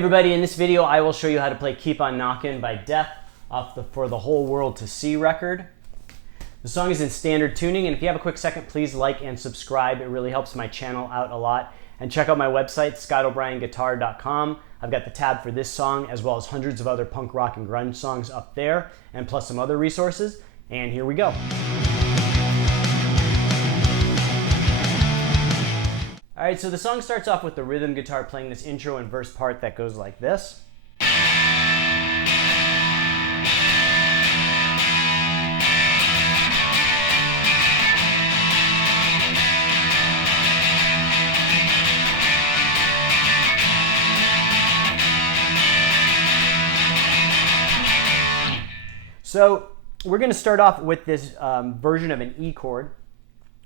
everybody, in this video I will show you how to play Keep on Knockin' by Death off the For the Whole World to See record. The song is in standard tuning, and if you have a quick second, please like and subscribe. It really helps my channel out a lot. And check out my website, ScottO'BrienGuitar.com. I've got the tab for this song as well as hundreds of other punk rock and grunge songs up there, and plus some other resources. And here we go. All right, so the song starts off with the rhythm guitar playing this intro and verse part that goes like this. So we're going to start off with this version of an E chord.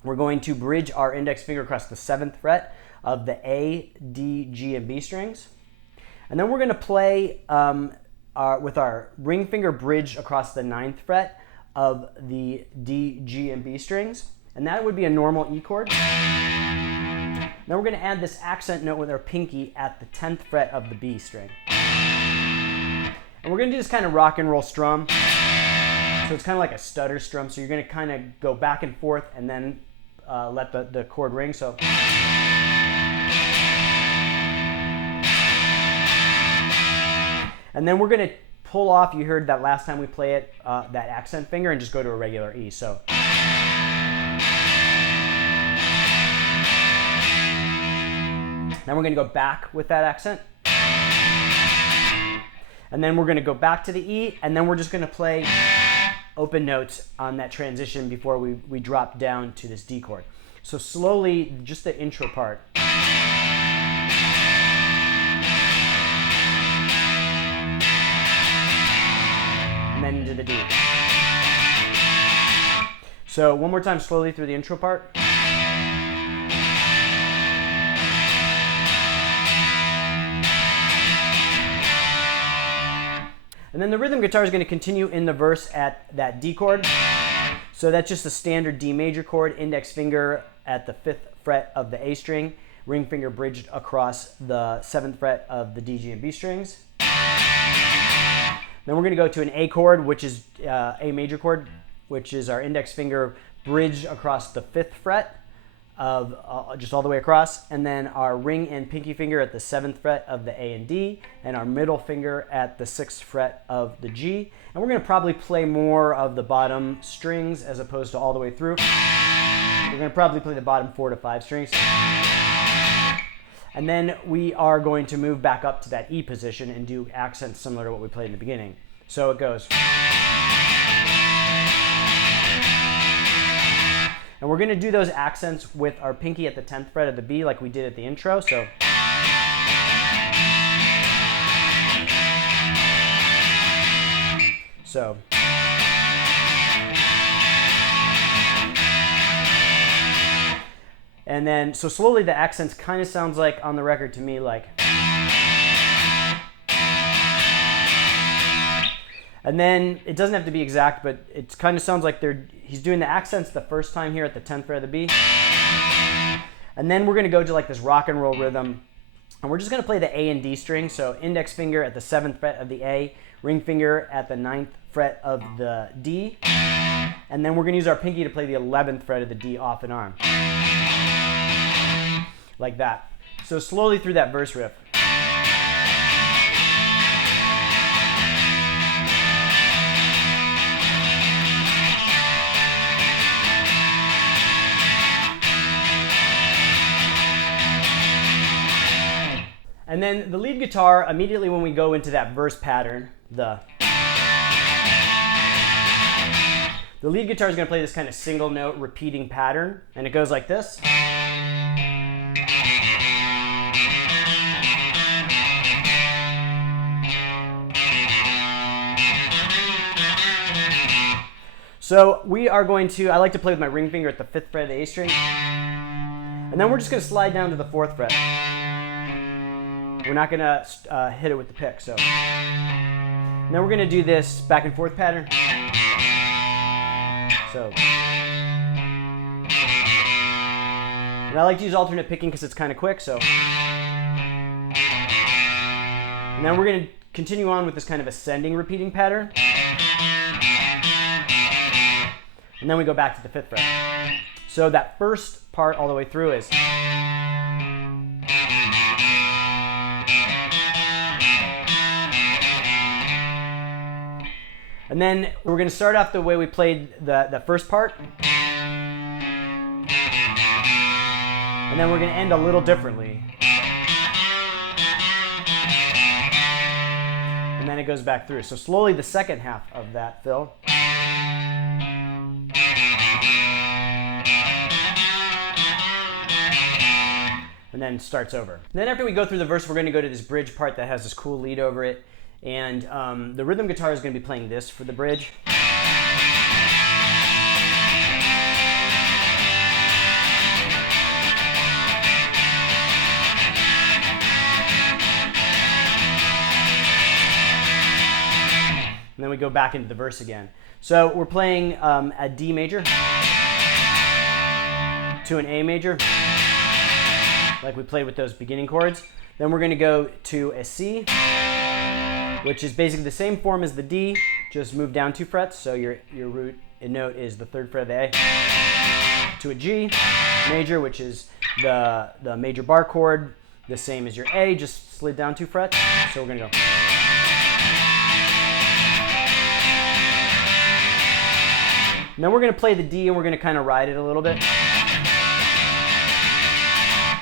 We're going to bridge our index finger across the 7th fret of the A, D, G, and B strings. And then we're going to play with our ring finger bridged across the 9th fret of the D, G, and B strings. And that would be a normal E chord. Then we're going to add this accent note with our pinky at the 10th fret of the B string. And we're going to do this kind of rock and roll strum. So it's kind of like a stutter strum. So you're going to kind of go back and forth and then let the chord ring. So. And then we're going to pull off, you heard that last time we play it, that accent finger, and just go to a regular E. So. Then we're going to go back with that accent. And then we're going to go back to the E, and then we're just going to play open notes on that transition before we drop down to this D chord. So slowly, just the intro part. And then into the D. So one more time slowly through the intro part. And then the rhythm guitar is going to continue in the verse at that D chord. So that's just a standard D major chord, index finger at the 5th fret of the A string, ring finger bridged across the 7th fret of the D, G, and B strings. Then we're going to go to an A chord, which is A major chord, which is our index finger bridged across the 5th fret of just all the way across, and then our ring and pinky finger at the 7th fret of the A and D, and our middle finger at the 6th fret of the G. And we're going to probably play more of the bottom strings as opposed to all the way through. We're going to probably play the bottom 4 to 5 strings. And then we are going to move back up to that E position and do accents similar to what we played in the beginning. So it goes. And we're going to do those accents with our pinky at the 10th fret of the B like we did at the intro. So. And then, so slowly the accents kind of sounds like on the record to me like. And then it doesn't have to be exact, but it kind of sounds like he's doing the accents the first time here at the 10th fret of the B. And then we're going to go to like this rock and roll rhythm. And we're just going to play the A and D string. So index finger at the 7th fret of the A, ring finger at the 9th fret of the D. And then we're going to use our pinky to play the 11th fret of the D off and on. Like that. So slowly through that verse riff. And then the lead guitar, immediately when we go into that verse pattern, the lead guitar is going to play this kind of single note repeating pattern, and it goes like this. So we are going to, I like to play with my ring finger at the 5th fret of the A string, and then we're just going to slide down to the 4th fret. We're not going to hit it with the pick. So. And then we're going to do this back and forth pattern. So. And I like to use alternate picking because it's kind of quick. So. And then we're going to continue on with this kind of ascending repeating pattern. And then we go back to the 5th fret. So that first part all the way through is. And then we're going to start off the way we played the first part. And then we're going to end a little differently. And then it goes back through. So slowly the second half of that fill. And then starts over. And then after we go through the verse, we're going to go to this bridge part that has this cool lead over it. And the rhythm guitar is going to be playing this for the bridge. And then we go back into the verse again. So we're playing a D major to an A major, like we played with those beginning chords. Then we're going to go to a C, which is basically the same form as the D, just move down 2 frets. So your root note is the 3rd fret of the A. To a G major, which is the major bar chord, the same as your A, just slid down 2 frets. So we're going to go. And then we're going to play the D and we're going to kind of ride it a little bit.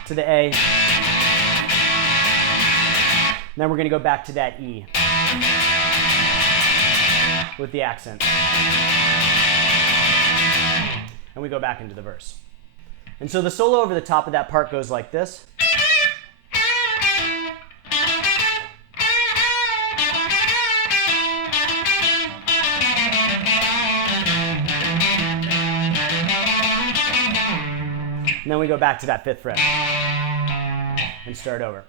To the A. And then we're going to go back to that E with the accent. And we go back into the verse. And so the solo over the top of that part goes like this. And then we go back to that 5th fret and start over.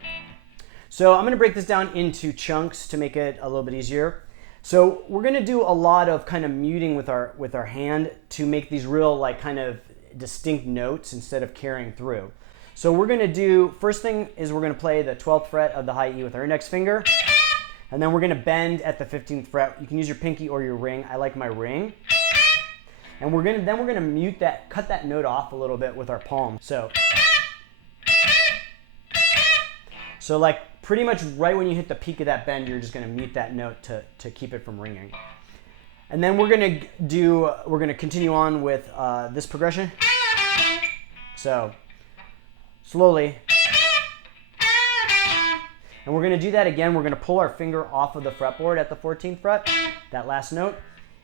So I'm going to break this down into chunks to make it a little bit easier. So we're going to do a lot of kind of muting with our hand to make these real like kind of distinct notes instead of carrying through. So we're going to do, first thing is we're going to play the 12th fret of the high E with our index finger. And then we're going to bend at the 15th fret. You can use your pinky or your ring. I like my ring. And we're going to mute that, cut that note off a little bit with our palm. So like pretty much right when you hit the peak of that bend, you're just going to mute that note to keep it from ringing. And then we're going to continue on with this progression. So slowly. And we're going to do that again. We're going to pull our finger off of the fretboard at the 14th fret, that last note.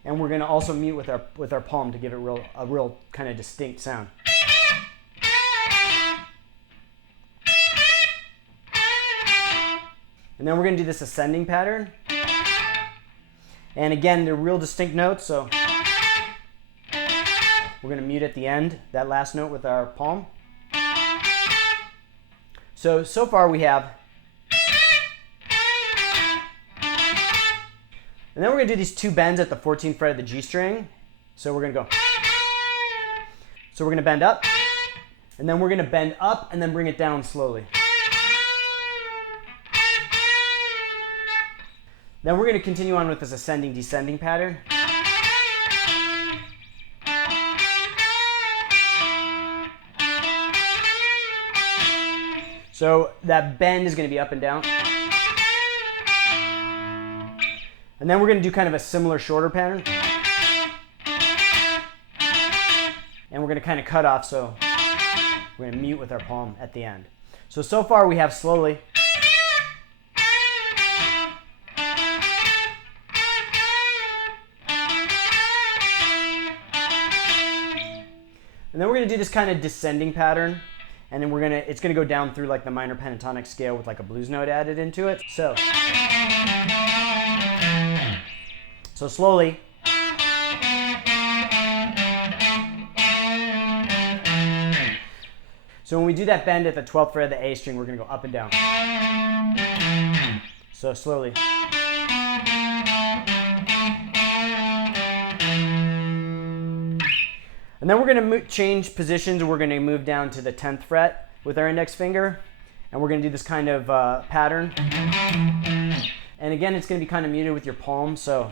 And we're going to also mute with our palm to give it a real kind of distinct sound. And then we're going to do this ascending pattern. And again, they're real distinct notes, so we're going to mute at the end, that last note with our palm. So far we have. And then we're going to do these 2 bends at the 14th fret of the G string. So we're going to go. So we're going to bend up, and then we're going to bend up and then bring it down slowly. Then we're going to continue on with this ascending descending pattern. So that bend is going to be up and down. And then we're going to do kind of a similar shorter pattern. And we're going to kind of cut off, so we're going to mute with our palm at the end. So far we have slowly. And then we're going to do this kind of descending pattern, and then it's going to go down through like the minor pentatonic scale with like a blues note added into it. So slowly. So when we do that bend at the 12th fret of the A string, we're going to go up and down. So slowly. And then we're going to change positions. We're going to move down to the 10th fret with our index finger. And we're going to do this kind of pattern. And again, it's going to be kind of muted with your palm, so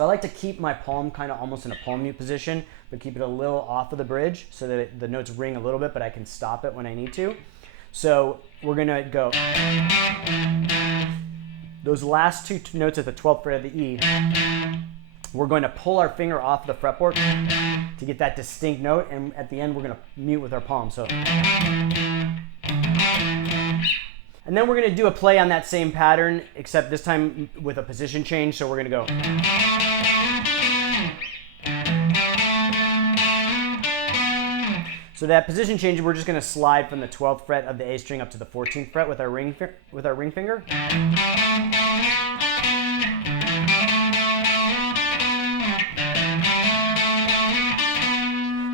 I like to keep my palm kind of almost in a palm mute position, but keep it a little off of the bridge so that the notes ring a little bit, but I can stop it when I need to. So we're going to go those last two notes at the 12th fret of the E. We're going to pull our finger off the fretboard to get that distinct note, and at the end we're going to mute with our palm. So, and then we're going to do a play on that same pattern, except this time with a position change. So we're going to go. So that position change, we're just going to slide from the 12th fret of the A string up to the 14th fret with our ring finger.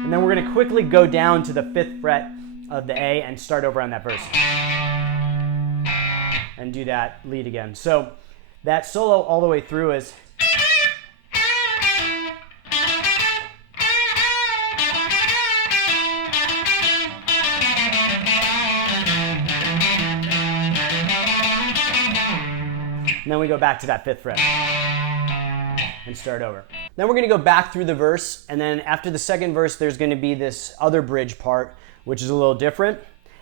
And then we're going to quickly go down to the 5th fret of the A and start over on that verse. And do that lead again. So that solo all the way through is. And then we go back to that 5th fret and start over. Then we're going to go back through the verse, and then after the second verse, there's going to be this other bridge part, which is a little different.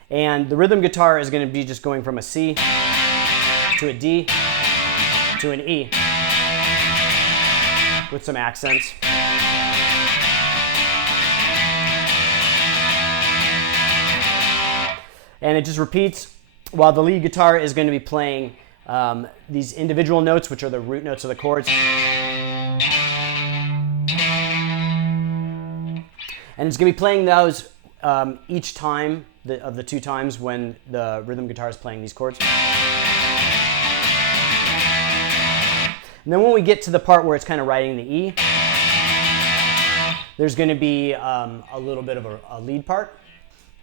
And the rhythm guitar is going to be just going from a C to a D to an E with some accents. And it just repeats while the lead guitar is going to be playing these individual notes, which are the root notes of the chords. And it's going to be playing those each time of the two times when the rhythm guitar is playing these chords. And then when we get to the part where it's kind of writing the E, there's going to be a little bit of a lead part.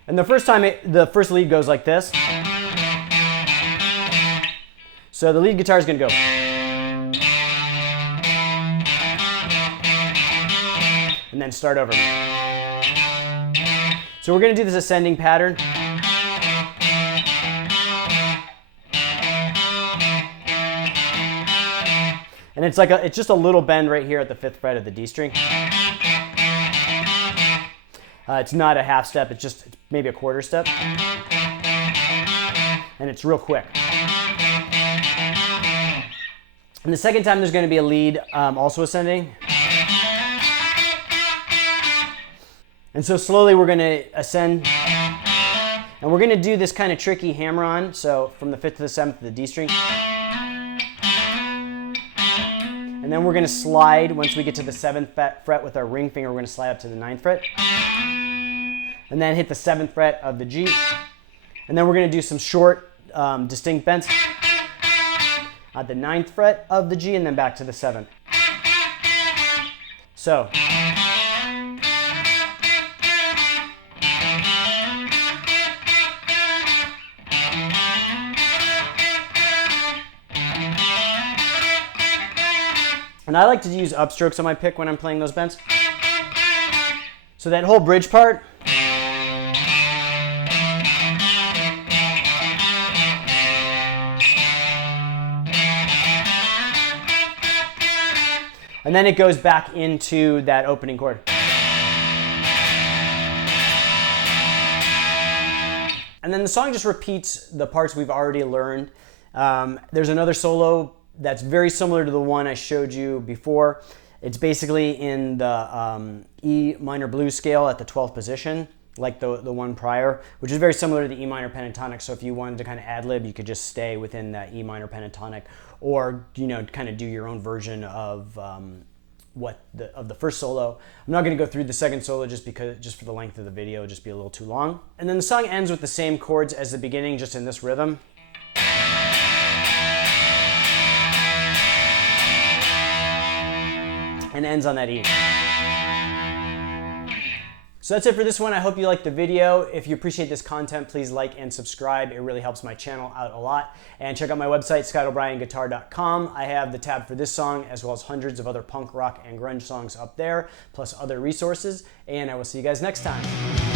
And the first time, the first lead goes like this. So the lead guitar is going to go. And then start over. So we're going to do this ascending pattern. And it's like it's just a little bend right here at the 5th fret of the D string. It's not a half step, it's maybe a quarter step. And it's real quick. And the second time there's going to be a lead also ascending. And so slowly we're going to ascend. And we're going to do this kind of tricky hammer-on. So from the 5th to the 7th to the D string. And then we're going to slide, once we get to the 7th fret with our ring finger, we're going to slide up to the 9th fret. And then hit the 7th fret of the G. And then we're going to do some short, distinct bends at the 9th fret of the G and then back to the 7th. So. And I like to use upstrokes on my pick when I'm playing those bends. So that whole bridge part. And then it goes back into that opening chord. And then the song just repeats the parts we've already learned. There's another solo that's very similar to the one I showed you before. It's basically in the E minor blues scale at the 12th position, like the one prior, which is very similar to the E minor pentatonic. So if you wanted to kind of ad-lib, you could just stay within that E minor pentatonic, or kind of do your own version of the first solo. I'm not going to go through the second solo just for the length of the video, it'll just be a little too long. And then the song ends with the same chords as the beginning, just in this rhythm. And ends on that E. So that's it for this one. I hope you liked the video. If you appreciate this content, please like and subscribe. It really helps my channel out a lot. And check out my website, ScottO'BrienGuitar.com. I have the tab for this song as well as hundreds of other punk, rock, and grunge songs up there, plus other resources. And I will see you guys next time.